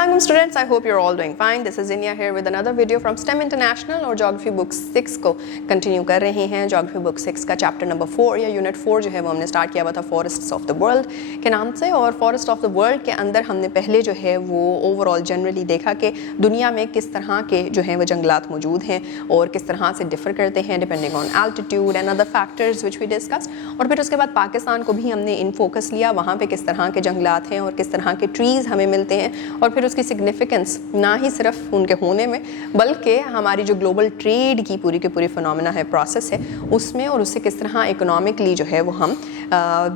Assalamualaikum students, I hope you're all doing fine. This is Inya here with another video from STEM International और Geography Book 6 को continue कर रहे हैं. Geography Book 6 का chapter number 4 या unit 4 जो है वो हमने स्टार्ट किया हुआ था फॉरेस्ट्स ऑफ द वर्ल्ड के नाम से. और फॉरेस्ट ऑफ द वर्ल्ड के अंदर हमने पहले जो है वो ओवरऑल जनरली देखा कि दुनिया में किस तरह के जो हैं वो जंगलात मौजूद हैं और किस तरह से डिफ़र करते हैं depending on altitude and other factors which we discussed. और फिर उसके बाद पाकिस्तान को भी हमने इन फोकस लिया, वहाँ पे किस तरह के जंगलात हैं और किस तरह के ट्रीज़ हमें मिलते हैं और फिर उसकी सिग्निफिकेंस ना ही सिर्फ उनके होने में बल्कि हमारी जो ग्लोबल ट्रेड की पूरी फिनोमेना है, प्रोसेस है, उसमें और उससे किस तरह इकोनॉमिकली जो है वो हम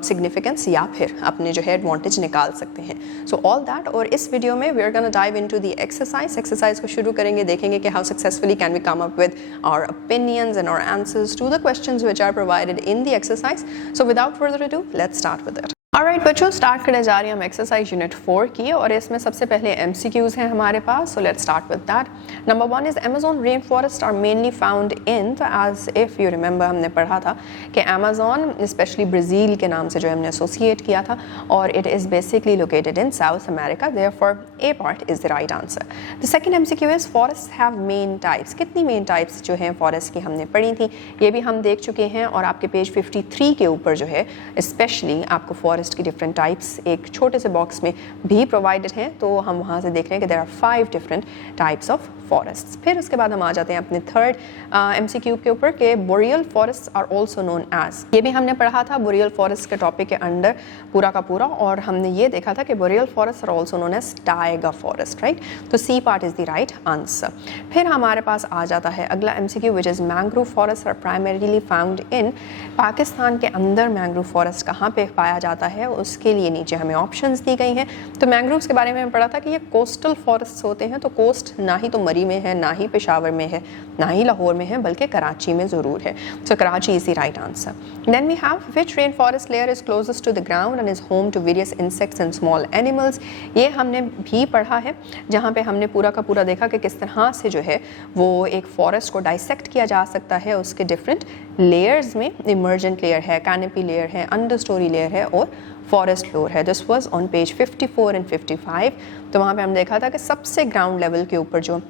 सिग्निफिकेंस या फिर अपने जो है एडवांटेज निकाल सकते हैं. So all that. और इस वीडियो में we are gonna dive into the exercise को शुरू करेंगे, देखेंगे कि how successfully can we come up with our opinions and our answers to the questions which are provided in the exercise. So without further ado let's start with it. Alright बच्चों, start करने जा रही हैं हम exercise unit 4 की और इसमें सबसे पहले MCQs हैं हमारे पास. So let's start with that. Number 1 is Amazon rain forest are mainly found in. तो एज इफ़ यू रिमेंबर हमने पढ़ा था कि अमेज़न स्पेशली ब्राज़ील के नाम से जो हमने एसोसिएट किया था और it is basically located in south America. Therefore A part is the right answer. The second MCQ is forest have main types. कितनी मेन टाइप्स जो हैं फॉरेस्ट की हमने पढ़ी थी, ये भी हम देख चुके हैं. और आपके पेज 53 के ऊपर जो है स्पेशली आपको फॉरेस्ट की डिफरेंट टाइप्स एक छोटे से बॉक्स में भी प्रोवाइडेड हैं. तो हम वहाँ से देख रहे हैं कि there are 5 different types of forests. फिर उसके बाद हम आ जाते हैं अपने थर्ड MCQ के ऊपर कि boreal forests are also known as. ये भी हमने पढ़ा था बोरियल फॉरेस्ट के टॉपिक के अंडर पूरा का पूरा, और हमने ये देखा था कि boreal forest are also known as taiga forest. Right, तो C part is the right answer. फिर हमारे पास आ जाता है अगला MCQ which is mangrove forest are primarily found in. Pakistan के अंदर मैंग्रोव फॉरेस्ट कहाँ पे पाया जाता है उसके लिए नीचे हमें ऑप्शंस दी गई हैं. तो मैंग्रोव्स के बारे में पढ़ा था कि ये कोस्टल फॉरेस्ट होते हैं. तो कोस्ट ना ही तो मरी में है, ना ही पेशावर में है, ना ही लाहौर में है, बल्कि कराची में ज़रूर है. So Karachi is the right answer. Then we have which rain forest layer is closest to the ground and is home to various insects and small animals. ये हमने भी पढ़ा है जहाँ पे हमने पूरा का पूरा देखा कि किस तरह से जो है वो एक फॉरेस्ट को डाइसेक्ट किया जा सकता है उसके डिफरेंट लेयर्स में. इमर्जेंट लेयर है, कैनोपी लेयर है, अंडर स्टोरी लेयर है और फॉरेस्ट फ्लोर है. This was on page 54 and 55. तो वहाँ पे हम देखा था कि सबसे ग्राउंड लेवल के ऊपर जो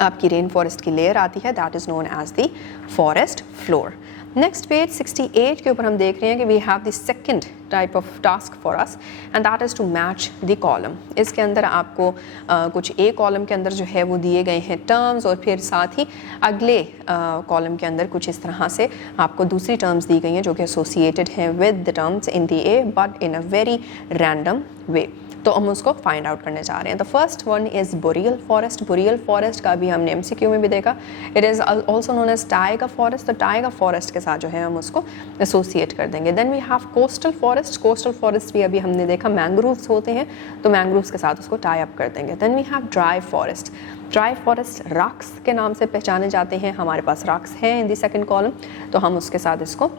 आपकी रेन फॉरेस्ट की लेयर आती है that is known as the forest floor. Next page 68 के ऊपर हम देख रहे हैं कि we have the second type of task for us and that is to match the column. इसके अंदर आपको कुछ ए कॉलम के अंदर जो है वो दिए गए हैं टर्म्स और फिर साथ ही अगले कॉलम के अंदर कुछ इस तरह से आपको दूसरी टर्म्स दी गई हैं जो कि एसोसिएटेड हैं with the terms in the A but in a very random way. तो हम उसको फाइंड आउट करने जा रहे हैं. The first one is boreal forest. Boreal forest का भी हमने MCQ में भी देखा. It is also known as taiga forest. तो टाइगा फॉरेस्ट के साथ जो है हम उसको एसोसिएट कर देंगे. Then we have coastal forest. Coastal forest भी अभी हमने देखा मैंग्रोव्स होते हैं तो मैंग्रोव्स के साथ उसको टाई अप कर देंगे. Then we have dry forest. Dry forest rocks के नाम से पहचाने जाते हैं. हमारे पास रॉक्स हैं इन द सेकेंड कॉलम तो हम उसके साथ इसको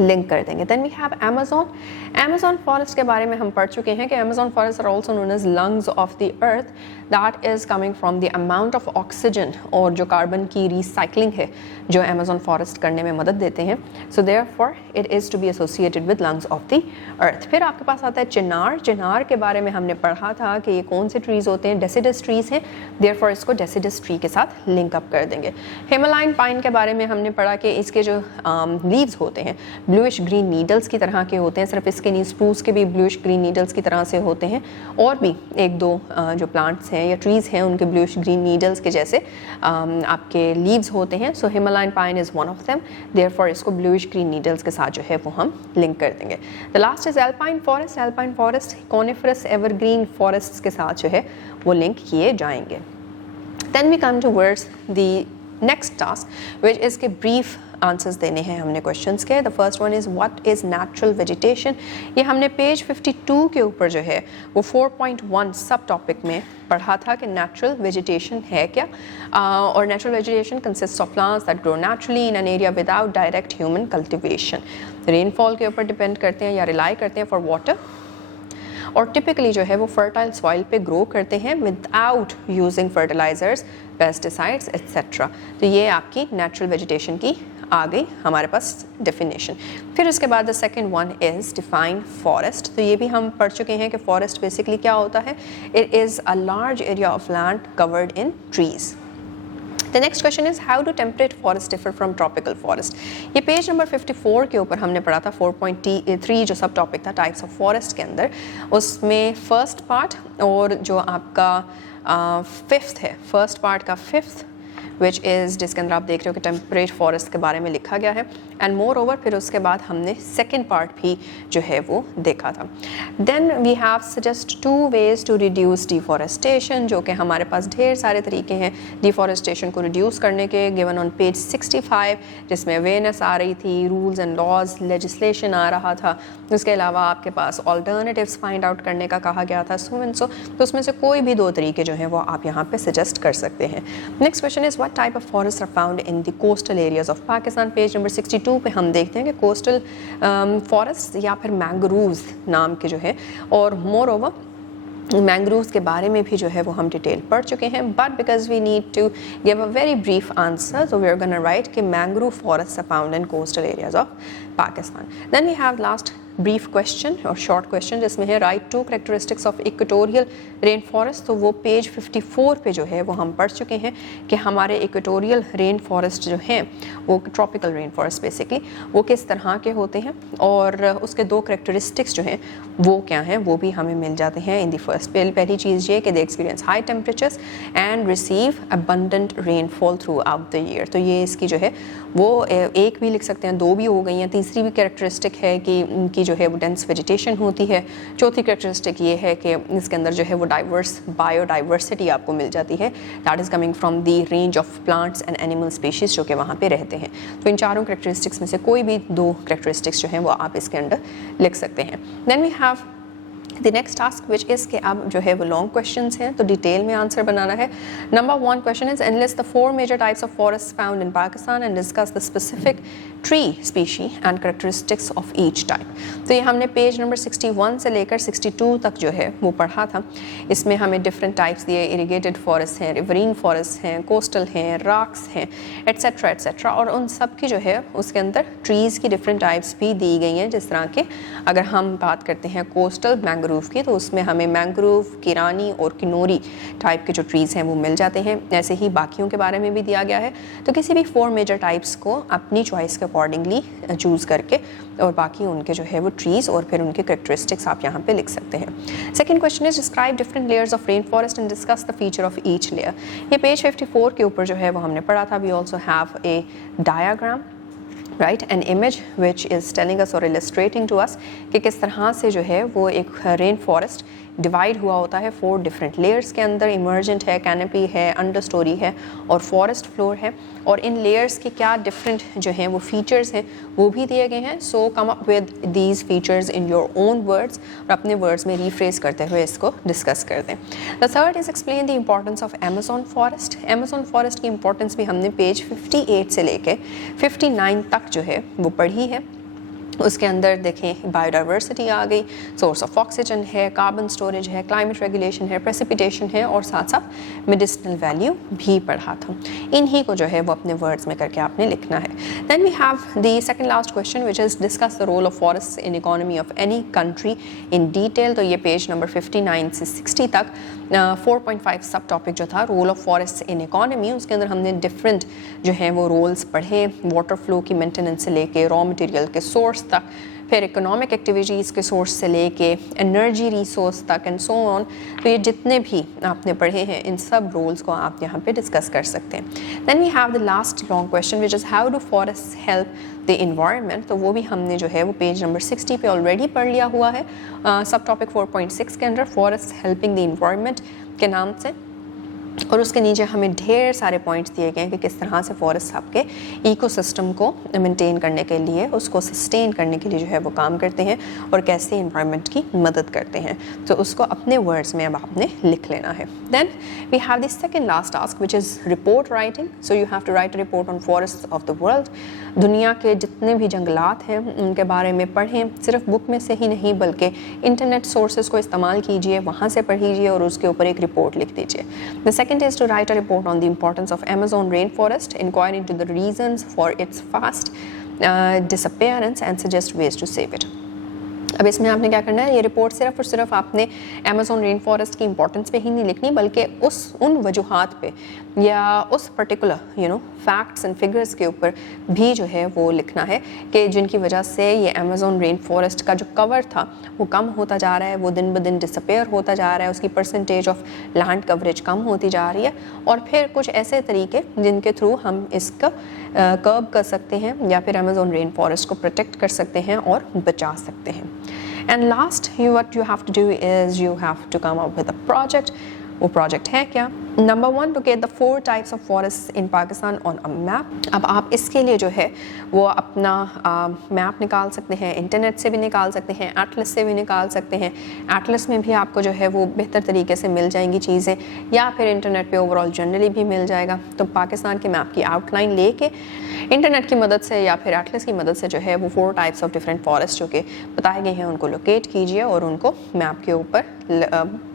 लिंक कर देंगे. Then we have Amazon. Amazon forest के बारे में हम पढ़ चुके हैं कि Amazon forest are also known as lungs of the earth that is coming from the amount of oxygen और जो कार्बन की रिसाइकलिंग है जो अमेज़न फॉरेस्ट करने में मदद देते हैं. So therefore it is to be associated with lungs of the earth. फिर आपके पास आता है चिनार. चिनार के बारे में हमने पढ़ा था कि ये कौन से ट्रीज़ होते हैं, डेसिडस ट्रीज़ हैं. देयरफॉर इसको डेसिडस ट्री के साथ लिंक अप कर देंगे. हिमालयन पाइन के बारे में हमने पढ़ा कि इसके जो लीव्स होते हैं ब्लूइश ग्रीन नीडल्स की तरह के होते हैं. सिर्फ इसके नहीं, स्प्रूस के भी ब्लूइश ग्रीन नीडल्स की तरह से होते हैं. और भी एक दो जो प्लांट्स हैं या ट्रीज़ हैं उनके ब्लूइश ग्रीन नीडल्स के जैसे आपके लीव्स होते हैं. So Himalayan pine is one of them. Therefore इसको ब्लूइश ग्रीन नीडल्स के साथ जो है वो हम लिंक कर देंगे. The last is alpine forest. Alpine forest coniferous evergreen forest के साथ जो है वो लिंक किए जाएंगे. Then we come towards the next task which is के ब्रीफ आंसर्स देने हैं हमने क्वेश्चंस के. The first one is what is natural vegetation. ये हमने पेज 52 के ऊपर जो है वो 4.1 सब टॉपिक में पढ़ा था कि नेचुरल वेजिटेशन है क्या. और natural vegetation consist of plants that grow naturally in an area without direct human cultivation. Rainfall के ऊपर डिपेंड करते हैं या रिलाई करते हैं फॉर वाटर और टिपिकली जो है वो फर्टाइल सॉइल पे ग्रो करते हैं without using fertilisers, pesticides etcetera. तो ये आपकी नेचुरल वेजिटेशन की आ गई हमारे पास डेफिनेशन। फिर उसके बाद the second one is define forest. तो ये भी हम पढ़ चुके हैं कि फॉरेस्ट बेसिकली क्या होता है, it is a large area of land covered in trees. The next question is how do temperate forests differ from tropical forest? ये पेज नंबर 54 के ऊपर हमने पढ़ा था 4.3 जो सब टॉपिक था टाइप्स ऑफ फॉरेस्ट के अंदर, उसमें फर्स्ट पार्ट और जो आपका फिफ्थ है, फर्स्ट पार्ट का फिफ्थ विच इज़ जिसके अंदर आप देख रहे हो कि टेम्परेट फॉरेस्ट के बारे में लिखा गया है, एंड मोर ओवर फिर उसके बाद हमने सेकेंड पार्ट भी जो है वो देखा था। Then we have suggest 2 ways to reduce deforestation, जो कि हमारे पास ढेर सारे तरीके हैं डिफॉरेस्टेशन को रिड्यूस करने के, गिवन ऑन पेज 65, जिसमें अवेयरनेस आ रही थी, रूल्स एंड लॉज, लेजिस्लेशन आ रहा था, उसके अलावा आपके पास ऑल्टरनेटिव्स फाइंड आउट करने का कहा गया था, सो एंड सो। तो उसमें से कोई भी 2 तरीके जो हैं वो आप यहाँ पे सजेस्ट कर सकते हैं। Next question is what type of forests are found in the coastal areas of Pakistan? Page number 62 पे हम देखते हैं कि कोस्टल फॉरेस्ट या फिर मैंग्रोव्स नाम के जो है, और मोर ओवर मैंग्रोव्स के बारे में भी जो है वो हम डिटेल पढ़ चुके हैं, but because we need to give a very brief answer, so we are gonna write कि mangrove forest are found in coastal areas of Pakistan. Then we have last brief question और शॉर्ट क्वेश्चन जिसमें है write 2 characteristics of equatorial rain forest. तो वो page 54 पे जो है वो हम पढ़ चुके हैं कि हमारे इक्वेटोरियल रेन फॉरेस्ट जो हैं वो ट्रॉपिकल रेन फॉरेस्ट बेसिकली वो किस तरह के होते हैं, और उसके 2 कैरेक्टरिस्टिक्स जो हैं वो क्या हैं वो भी हमें मिल जाते हैं इन दी फर्स्ट। पहली चीज़ ये कि they experience high temperatures and receive abundant rainfall throughout the year. तो ये इसकी जो है वो एक भी लिख सकते हैं, 2 भी हो गई हैं। तीसरी भी कैरेक्टरिस्टिक है कि इनकी जो है वो डेंस वेजिटेशन होती है। चौथी कैरेक्टरिस्टिक ये है कि इसके अंदर जो है वो डाइवर्स बायोडाइवर्सिटी आपको मिल जाती है, that is coming from the range of plants and animal species जो कि वहाँ पे रहते हैं। तो इन चारों कैरेक्टरिस्टिक्स में से कोई भी 2 कैरेक्टरिस्टिक्स जो हैं वो आप इसके अंदर लिख सकते हैं। Then we have the next task which is के अब जो है वो लॉन्ग क्वेश्चंस हैं तो डिटेल में आंसर बनाना है। Number 1 question is enlist the 4 major types of forest found in Pakistan and discuss the specific tree species and characteristics of each type. तो ये हमने पेज नंबर 61 से लेकर 62 तक जो है वो पढ़ा था। इसमें हमें डिफरेंट टाइप्स दिए, इरीगेटेड फॉरेस्ट हैं, रिवरीन फॉरेस्ट हैं, कोस्टल हैं, रॉक्स हैं, एट्सेट्रा एट्सेट्रा, और उन सब की जो है उसके अंदर ट्रीज़ की डिफरेंट टाइप्स भी दी गई हैं। जिस तरह के अगर हम बात करते हैं कोस्टल मैंग्रोव की तो उसमें हमें मैंग्रोव, किरानी और किनोरी टाइप के जो ट्रीज़ हैं वो मिल जाते हैं। ऐसे ही बाकियों के बारे में भी दिया गया है। तो किसी भी 4 मेजर टाइप्स को अपनी चॉइस के अकॉर्डिंगली चूज़ करके और बाकी उनके जो है वो ट्रीज़ और फिर उनके कैरेक्टरिस्टिक्स आप यहाँ पे लिख सकते हैं। Second question is describe different layers of rainforest and discuss the feature of each layer. ये पेज 54 के ऊपर जो है वो हमने पढ़ा था। We also have a diagram, right, an image which is telling us और इलस्ट्रेटिंग टू अस कि किस तरह से जो है वो एक रेन फॉरेस्ट डिवाइड हुआ होता है 4 डिफरेंट लेयर्स के अंदर। इमर्जेंट है, कैनपी है, अंडर स्टोरी है और फॉरेस्ट फ्लोर है, और इन लेयर्स के क्या डिफरेंट जो हैं वो फीचर्स हैं वो भी दिए गए हैं। So come up with these features in your own words और अपने वर्ड्स में रीफ्रेज करते हुए इसको डिस्कस कर दें। The third is explain the importance of Amazon forest. Amazon forest की इंपॉर्टेंस भी हमने पेज 58 से लेके 59 तक जो है वो पढ़ी है। उसके अंदर देखें बायोडाइवर्सिटी आ गई, सोर्स ऑफ ऑक्सीजन है, कार्बन स्टोरेज है, क्लाइमेट रेगुलेशन है, प्रेसिपिटेशन है, और साथ साथ मेडिसिनल वैल्यू भी पढ़ा था। इन्हीं को जो है वो अपने वर्ड्स में करके आपने लिखना है। Then we have the second last question which is discuss the role of forest in economy of any country in detail. तो ये पेज नंबर 59 से 60 तक 4.5 सब टॉपिक जो था role of forest in economy, उसके अंदर हमने डिफरेंट जो हैं वो रोल्स पढ़े, वाटर फ्लो की मेंटेनेंस से लेके रॉ मटेरियल के सोर्स तक, फिर इकोनॉमिक एक्टिविटीज़ के सोर्स से लेके एनर्जी रिसोर्स तक एंड सो ऑन। तो ये जितने भी आपने पढ़े हैं इन सब रोल्स को आप यहाँ पे डिस्कस कर सकते हैं। Then we have the last long question which is how do forest help the environment. तो वो भी हमने जो है वो पेज नंबर 60 पे ऑलरेडी पढ़ लिया हुआ है सब टॉपिक 4.6 के अंदर फॉरेस्ट हेल्पिंग द इन्वायरमेंट के नाम से, और उसके नीचे हमें ढेर सारे पॉइंट्स दिए गए हैं कि किस तरह से फॉरेस्ट आपके इकोसिस्टम को मेंटेन करने के लिए, उसको सस्टेन करने के लिए जो है वो काम करते हैं और कैसे एनवायरनमेंट की मदद करते हैं। तो उसको अपने वर्ड्स में अब आपने लिख लेना है। Then we have the second last task which is report writing. So you have to write a report on forest of the world. दुनिया के जितने भी जंगलात हैं उनके बारे में पढ़ें, सिर्फ बुक में से ही नहीं बल्कि इंटरनेट सोर्सेज को इस्तेमाल कीजिए, वहाँ से पढ़िए और उसके ऊपर एक रिपोर्ट लिख दीजिए। second is to write a report on the importance of Amazon rainforest, inquire into the reasons for its fast disappearance and suggest ways to save it. अब इसमें आपने क्या करना है, ये रिपोर्ट सिर्फ और सिर्फ आपने अमेज़ॉन रेन फॉरेस्ट की इंपॉर्टेंस पे ही नहीं लिखनी, बल्कि उन वजूहात पे या उस पर्टिकुलर फैक्ट्स एंड फिगर्स के ऊपर भी जो है वो लिखना है कि जिनकी वजह से ये अमेज़ॉन रेन फॉरेस्ट का जो कवर था वो कम होता जा रहा है, वो दिन ब दिन डिसअपेयर होता जा रहा है, उसकी परसेंटेज ऑफ लैंड कवरेज कम होती जा रही है, और फिर कुछ ऐसे तरीके जिनके थ्रू हम इसका कर्ब कर सकते हैं या फिर अमेज़ॉन रेन फॉरेस्ट को प्रोटेक्ट कर सकते हैं और बचा सकते हैं. And last, what you have to do is you have to come up with a project. वो प्रोजेक्ट है क्या? Number 1, locate the 4 types of forests in Pakistan on a map. अब आप इसके लिए जो है वो अपना मैप निकाल सकते हैं, इंटरनेट से भी निकाल सकते हैं, एटलस से भी निकाल सकते हैं. एटलस में भी आपको जो है वो बेहतर तरीके से मिल जाएंगी चीज़ें, या फिर इंटरनेट पे ओवरऑल जनरली भी मिल जाएगा. तो पाकिस्तान के मैप की आउटलाइन लेके इंटरनेट की मदद से या फिर एटलस की मदद से जो है वो 4 टाइप्स ऑफ डिफरेंट फॉरेस्ट जो कि बताए गए हैं उनको लोकेट कीजिए और उनको मैप के ऊपर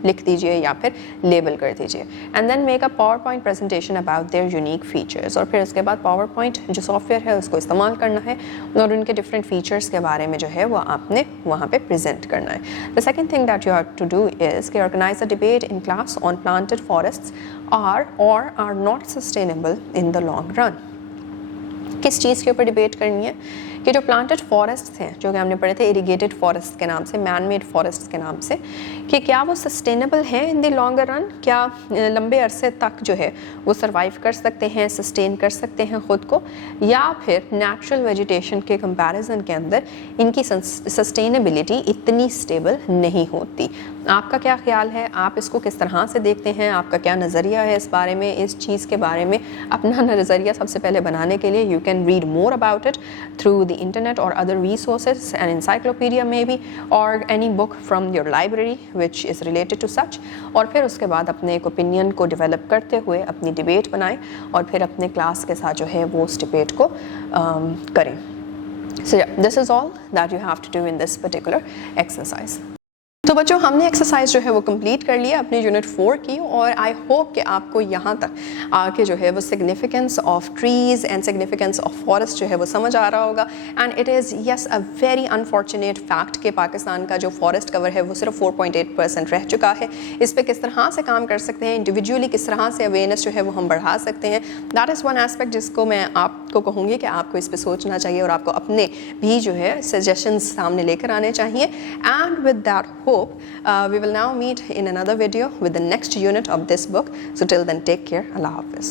लिख दीजिए या फिर लेबल कर दीजिए. And then make a PowerPoint presentation about their unique features. और फिर उसके बाद पावर पॉइंट जो सॉफ्टवेयर है उसको इस्तेमाल करना है और उनके डिफरेंट फीचर्स के बारे में जो है वो आपने वहाँ पे प्रेजेंट करना है. The second thing that you have to do is कि organise a debate in class on planted forests are not sustainable in the long run. किस चीज़ के ऊपर डिबेट करनी है कि जो प्लांटेड फॉरेस्ट हैं जो कि हमने पढ़े थे इरिगेटेड फॉरेस्ट के नाम से, मैन मेड फॉरेस्ट के नाम से, कि क्या वो सस्टेनेबल हैं इन द लॉन्गर रन, क्या लंबे अरसे तक जो है वो सर्वाइव कर सकते हैं, सस्टेन कर सकते हैं ख़ुद को, या फिर नेचुरल वेजिटेशन के कंपैरिजन के अंदर इनकी सस्टेनेबिलिटी इतनी स्टेबल नहीं होती. आपका क्या ख्याल है, आप इसको किस तरह से देखते हैं, आपका क्या नज़रिया है इस बारे में, इस चीज़ के बारे में अपना नज़रिया सबसे पहले बनाने के लिए you can read more about it through the internet or other resources, an encyclopedia maybe, or any book from your library which is related to such. और फिर उसके बाद अपने एक ओपिनियन को डेवलप करते हुए अपनी डिबेट बनाएं और फिर अपने क्लास के साथ जो है वो उस डिबेट को करें. So yeah, this is all that you have to do in this particular exercise. तो बच्चों हमने एक्सरसाइज जो है वो कंप्लीट कर लिया अपनी यूनिट 4 की, और आई होप कि आपको यहाँ तक आके जो है वो significance of trees and significance of forest जो है वो समझ आ रहा होगा. And it is yes a very unfortunate fact कि पाकिस्तान का जो फॉरेस्ट कवर है वो सिर्फ 4.8% रह चुका है. इस पर किस तरह से काम कर सकते हैं, इंडिविजुअली किस तरह से अवेयरनेस जो है वो हम बढ़ा सकते हैं, दैट इज़ वन एस्पेक्ट जिसको मैं आपको कहूँगी कि आपको इस पर सोचना चाहिए और आपको अपने भी जो है सजेशंस सामने लेकर आने चाहिए. And with that hope we will now meet in another video with the next unit of this book. So till then, take care. Allah Hafiz.